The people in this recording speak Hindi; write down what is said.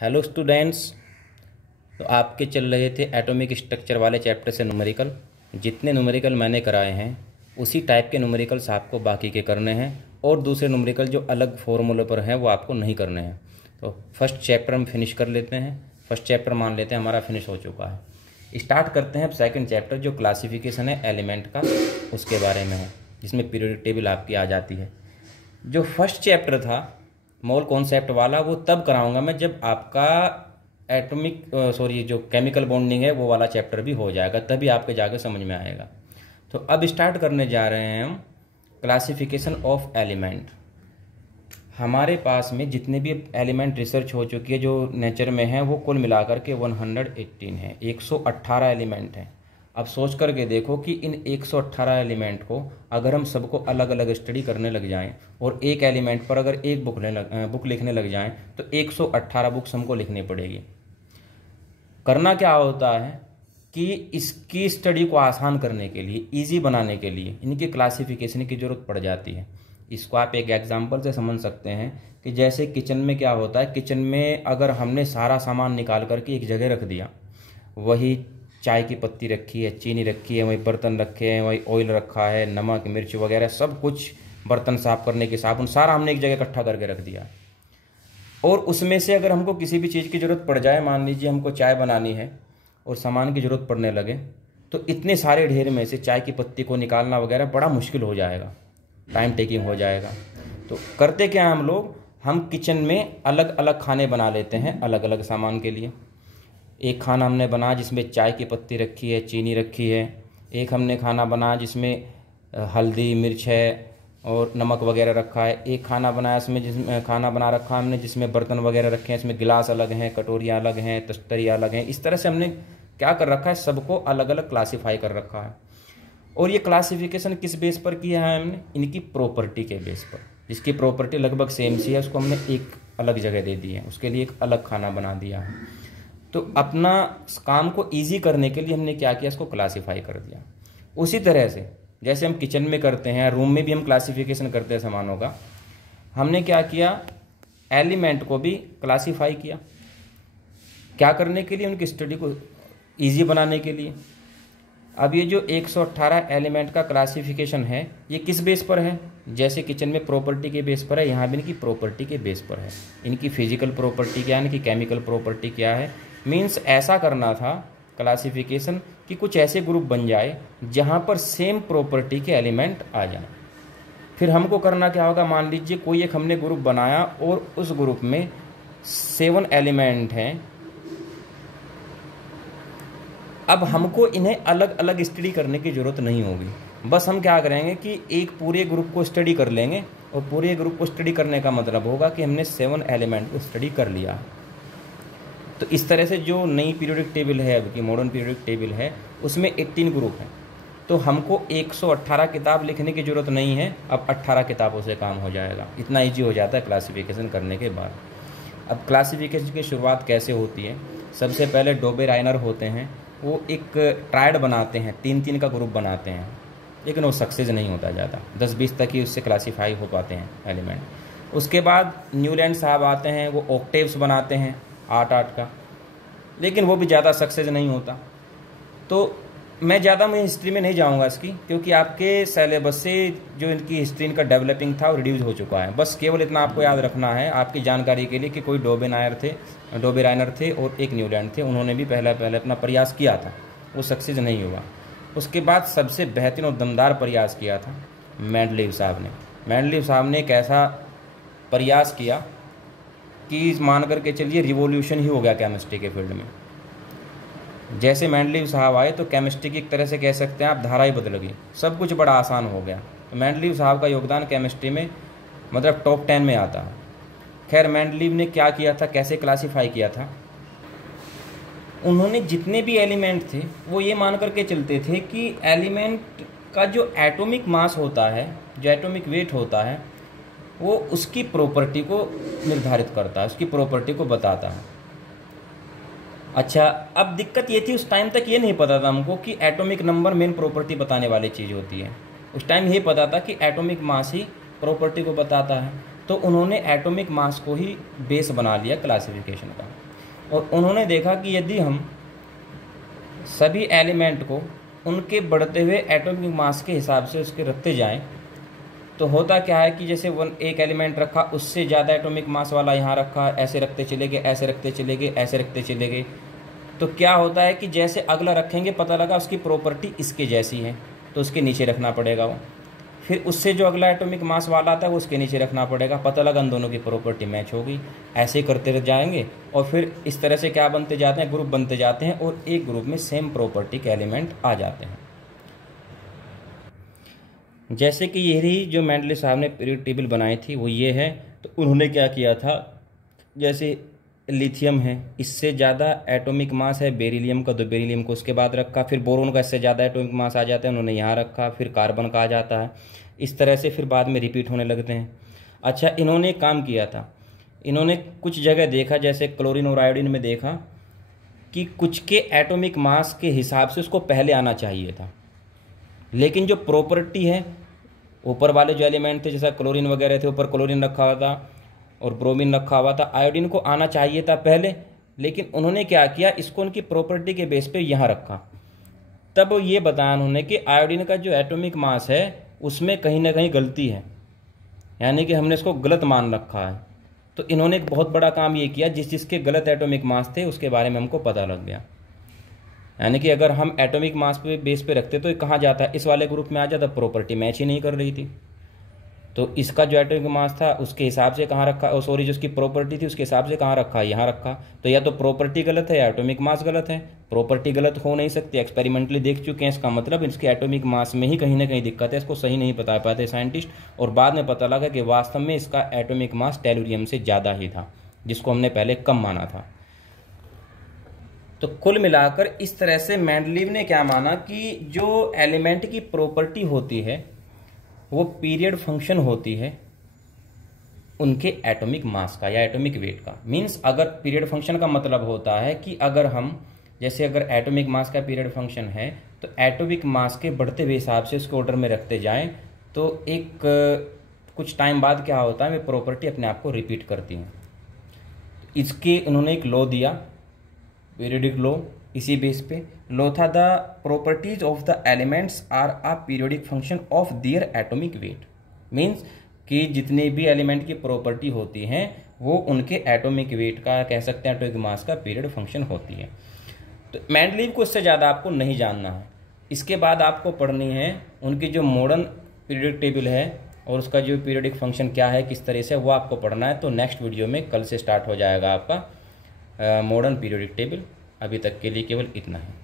Hello students. तो आपके चल रहे थे एटॉमिक स्ट्रक्चर वाले चैप्टर से न्यूमेरिकल। जितने न्यूमेरिकल मैंने कराए हैं उसी टाइप के न्यूमेरिकल्स आपको बाकी के करने हैं, और दूसरे न्यूमेरिकल जो अलग फॉर्मूले पर हैं वो आपको नहीं करने हैं। तो फर्स्ट चैप्टर हम फिनिश कर लेते हैं। फर्स्ट चैप्टर मान लेते हैं हमारा फिनिश हो चुका है। स्टार्ट करते हैं अब सेकंड चैप्टर जो क्लासिफिकेशन है एलिमेंट का, उसके बारे में है, जिसमें पीरियोडिक टेबल आपकी आ जाती है। जो फर्स्ट चैप्टर था मोल कॉन्सेप्ट वाला वो तब कराऊंगा मैं जब आपका जो केमिकल बॉन्डिंग है वो वाला चैप्टर भी हो जाएगा, तभी आपके जाके समझ में आएगा। तो अब स्टार्ट करने जा रहे हैं हम क्लासिफिकेशन ऑफ एलिमेंट। हमारे पास में जितने भी एलिमेंट रिसर्च हो चुकी है जो नेचर में है वो कुल मिलाकर के 118 है, 118 एलिमेंट हैं। अब सोच करके देखो कि इन 118 एलिमेंट को अगर हम सबको अलग अलग स्टडी करने लग जाएं और एक एलिमेंट पर अगर एक बुक लिखने लग जाएं तो 118 बुक्स हमको लिखनी पड़ेगी। करना क्या होता है कि इसकी स्टडी को आसान करने के लिए, इजी बनाने के लिए इनकी क्लासिफिकेशन की ज़रूरत पड़ जाती है। इसको आप एक एग्जांपल से समझ सकते हैं कि जैसे किचन में क्या होता है, किचन में अगर हमने सारा सामान निकाल करके एक जगह रख दिया, वही चाय की पत्ती रखी है, चीनी रखी है, वही बर्तन रखे हैं, वही ऑयल रखा है, नमक मिर्च वगैरह सब कुछ, बर्तन साफ करने के साबुन, सारा हमने एक जगह इकट्ठा करके रख दिया। और उसमें से अगर हमको किसी भी चीज़ की ज़रूरत पड़ जाए, मान लीजिए हमको चाय बनानी है और सामान की ज़रूरत पड़ने लगे, तो इतने सारे ढेर में से चाय की पत्ती को निकालना वगैरह बड़ा मुश्किल हो जाएगा, टाइम टेकिंग हो जाएगा। तो करते क्या हम लोग, हम किचन में अलग अलग खाने बना लेते हैं अलग अलग सामान के लिए। एक खाना हमने बनाया जिसमें चाय की पत्ती रखी है, चीनी रखी है। एक हमने खाना बनाया जिसमें हल्दी मिर्च है और नमक वगैरह रखा है। एक खाना बनाया इसमें जिसमें खाना बना रखा हमने जिसमें बर्तन वगैरह रखे हैं, इसमें गिलास अलग हैं, कटोरियाँ अलग हैं, तस्तरियाँ अलग हैं। इस तरह से हमने क्या कर रखा है, सबको अलग अलग क्लासीफाई कर रखा है। और ये क्लासिफिकेशन किस बेस पर किया है हमने, इनकी प्रॉपर्टी के बेस पर। जिसकी प्रॉपर्टी लगभग सेम सी है उसको हमने एक अलग जगह दे दी है, उसके लिए एक अलग खाना बना दिया है। तो अपना काम को इजी करने के लिए हमने क्या किया, इसको क्लासिफाई कर दिया। उसी तरह से जैसे हम किचन में करते हैं, रूम में भी हम क्लासिफिकेशन करते हैं सामानों का, हमने क्या किया, एलिमेंट को भी क्लासिफाई किया। क्या करने के लिए, उनकी स्टडी को इजी बनाने के लिए। अब ये जो 118 एलिमेंट का क्लासिफिकेशन है ये किस बेस पर है, जैसे किचन में प्रॉपर्टी के बेस पर है, यहाँ भी इनकी प्रॉपर्टी के बेस पर है। इनकी फिजिकल प्रॉपर्टी क्या है, इनकी केमिकल प्रॉपर्टी क्या है। मीन्स ऐसा करना था क्लासिफिकेशन कि कुछ ऐसे ग्रुप बन जाए जहाँ पर सेम प्रॉपर्टी के एलिमेंट आ जाए। फिर हमको करना क्या होगा, मान लीजिए कोई एक हमने ग्रुप बनाया और उस ग्रुप में 7 एलिमेंट हैं। अब हमको इन्हें अलग अलग स्टडी करने की ज़रूरत नहीं होगी, बस हम क्या करेंगे कि एक पूरे ग्रुप को स्टडी कर लेंगे। और पूरे ग्रुप को स्टडी करने का मतलब होगा कि हमने 7 एलिमेंट को स्टडी कर लिया। तो इस तरह से जो नई पीरियोडिक टेबल है, अब की मॉडर्न पीरियोडिक टेबल है, उसमें 18 ग्रुप हैं। तो हमको 118 किताब लिखने की ज़रूरत नहीं है, अब 18 किताबों से काम हो जाएगा। इतना ईजी हो जाता है क्लासिफिकेशन करने के बाद। अब क्लासिफिकेशन की शुरुआत कैसे होती है, सबसे पहले डोबेराइनर होते हैं, वो एक ट्रायड बनाते हैं, 3-3 का ग्रुप बनाते हैं, लेकिन वो सक्सेस नहीं होता ज़्यादा, 10-20 तक ही उससे क्लासीफाई हो पाते हैं एलिमेंट। उसके बाद न्यूलैंड साहब आते हैं, वो ऑक्टेव्स बनाते हैं 8-8 का, लेकिन वो भी ज़्यादा सक्सेस नहीं होता। तो मैं ज़्यादा हिस्ट्री में नहीं जाऊंगा इसकी, क्योंकि आपके सिलेबस से जो इनकी हिस्ट्री इनका डेवलपिंग था वो रिड्यूस हो चुका है। बस केवल इतना आपको याद रखना है आपकी जानकारी के लिए कि कोई डोबेराइनर थे और एक न्यूलैंड थे। उन्होंने भी पहले अपना प्रयास किया था, वो सक्सेस नहीं हुआ। उसके बाद सबसे बेहतरीन और दमदार प्रयास किया था मेंडलीव साहब ने। मेंडलीव साहब ने एक ऐसा प्रयास किया कि मान करके चलिए रिवॉल्यूशन ही हो गया केमिस्ट्री के फील्ड में। जैसे मेंडलीव साहब आए तो केमिस्ट्री की एक तरह से कह सकते हैं आप धारा ही बदल गई, सब कुछ बड़ा आसान हो गया। तो मेंडलीव साहब का योगदान केमिस्ट्री में मतलब टॉप 10 में आता है। खैर मेंडलीव ने क्या किया था, कैसे क्लासीफाई किया था, उन्होंने जितने भी एलिमेंट थे वो ये मान करके चलते थे कि एलिमेंट का जो एटॉमिक मास होता है, जो एटॉमिक वेट होता है, वो उसकी प्रॉपर्टी को निर्धारित करता है, उसकी प्रॉपर्टी को बताता है। अच्छा, अब दिक्कत ये थी उस टाइम तक ये नहीं पता था हमको कि एटॉमिक नंबर मेन प्रॉपर्टी बताने वाली चीज़ होती है। उस टाइम ये पता था कि एटॉमिक मास ही प्रॉपर्टी को बताता है। तो उन्होंने एटॉमिक मास को ही बेस बना लिया क्लासिफिकेशन का। और उन्होंने देखा कि यदि हम सभी एलिमेंट को उनके बढ़ते हुए एटॉमिक मास के हिसाब से उसके रखते जाएं तो होता क्या है कि जैसे एक एलिमेंट रखा, उससे ज़्यादा एटॉमिक मास वाला यहाँ रखा, ऐसे रखते चले गए, ऐसे रखते चले गए, ऐसे रखते चले गए, तो क्या होता है कि जैसे अगला रखेंगे पता लगा उसकी प्रॉपर्टी इसके जैसी है तो उसके नीचे रखना पड़ेगा वो। फिर उससे जो अगला एटॉमिक मास वाला आता है वो उसके नीचे रखना पड़ेगा, पता लगा उन दोनों की प्रॉपर्टी मैच हो गई। ऐसे करते रह जाएंगे और फिर इस तरह से क्या बनते जाते हैं, ग्रुप बनते जाते हैं और एक ग्रुप में सेम प्रॉपर्टी के एलिमेंट आ जाते हैं। जैसे कि यही जो मेंडली साहब ने पीरियड टेबल बनाई थी वो ये है। तो उन्होंने क्या किया था, जैसे लिथियम है, इससे ज़्यादा एटॉमिक मास है बेरिलियम का, तो बेरिलियम को उसके बाद रखा। फिर बोरोन का इससे ज़्यादा एटॉमिक मास आ जाता है, उन्होंने यहाँ रखा। फिर कार्बन का आ जाता है। इस तरह से फिर बाद में रिपीट होने लगते हैं। अच्छा, इन्होंने एक काम किया था, इन्होंने कुछ जगह देखा, जैसे क्लोरीन और आयोडीन में देखा कि कुछ के एटॉमिक मास के हिसाब से उसको पहले आना चाहिए था, लेकिन जो प्रॉपर्टी है, ऊपर वाले जो एलिमेंट थे जैसा क्लोरीन वगैरह थे, ऊपर क्लोरीन रखा हुआ था और ब्रोमीन रखा हुआ था, आयोडीन को आना चाहिए था पहले, लेकिन उन्होंने क्या किया, इसको उनकी प्रॉपर्टी के बेस पे यहाँ रखा। तब ये बताया उन्होंने कि आयोडीन का जो एटॉमिक मास है उसमें कहीं ना कहीं गलती है, यानी कि हमने इसको गलत मान रखा है। तो इन्होंने एक बहुत बड़ा काम ये किया, जिसके गलत एटॉमिक मास थे उसके बारे में हमको पता लग गया। यानी कि अगर हम एटॉमिक मास पे बेस पे रखते तो ये कहाँ जाता है, इस वाले ग्रुप में आ जाता, प्रॉपर्टी मैच ही नहीं कर रही थी। तो इसका जो एटॉमिक मास था उसके हिसाब से कहाँ रखा, और सॉरी जो उसकी प्रॉपर्टी थी उसके हिसाब से कहाँ रखा, यहाँ रखा। तो या तो प्रॉपर्टी गलत है या एटॉमिक मास गलत है। प्रॉपर्टी गलत हो नहीं सकती, एक्सपेरिमेंटली देख चुके हैं, इसका मतलब इसके एटॉमिक मास में ही कहीं ना कहीं दिक्कत है, इसको सही नहीं बता पाते साइंटिस्ट। और बाद में पता लगा कि वास्तव में इसका एटॉमिक मास टेलुरियम से ज़्यादा ही था, जिसको हमने पहले कम माना था। तो कुल मिलाकर इस तरह से मेंडलीव ने क्या माना कि जो एलिमेंट की प्रॉपर्टी होती है वो पीरियड फंक्शन होती है उनके एटॉमिक मास का या एटॉमिक वेट का। मींस अगर पीरियड फंक्शन का मतलब होता है कि अगर हम जैसे अगर एटॉमिक मास का पीरियड फंक्शन है तो एटॉमिक मास के बढ़ते हुए हिसाब से उसके ऑर्डर में रखते जाएं तो एक कुछ टाइम बाद क्या होता है, वे प्रॉपर्टी अपने आप को रिपीट करती हैं। इसके उन्होंने एक लॉ दिया, पीरियडिक लॉ। इसी बेस पे लॉ था, the properties of the elements are a periodic function of their atomic weight. Means कि जितने भी एलिमेंट की प्रॉपर्टी होती हैं वो उनके एटॉमिक वेट का, कह सकते हैं एटॉमिक मास का पीरियड फंक्शन होती है। तो मेंडलीव को इससे ज़्यादा आपको नहीं जानना है। इसके बाद आपको पढ़नी है उनकी जो मॉडर्न पीरियडिक टेबल है और उसका जो पीरियडिक फंक्शन क्या है, किस तरह से, वो आपको पढ़ना है। तो नेक्स्ट वीडियो में कल से स्टार्ट हो जाएगा आपका मॉडर्न पीरियडिक टेबल। अभी तक के लिए केवल इतना है।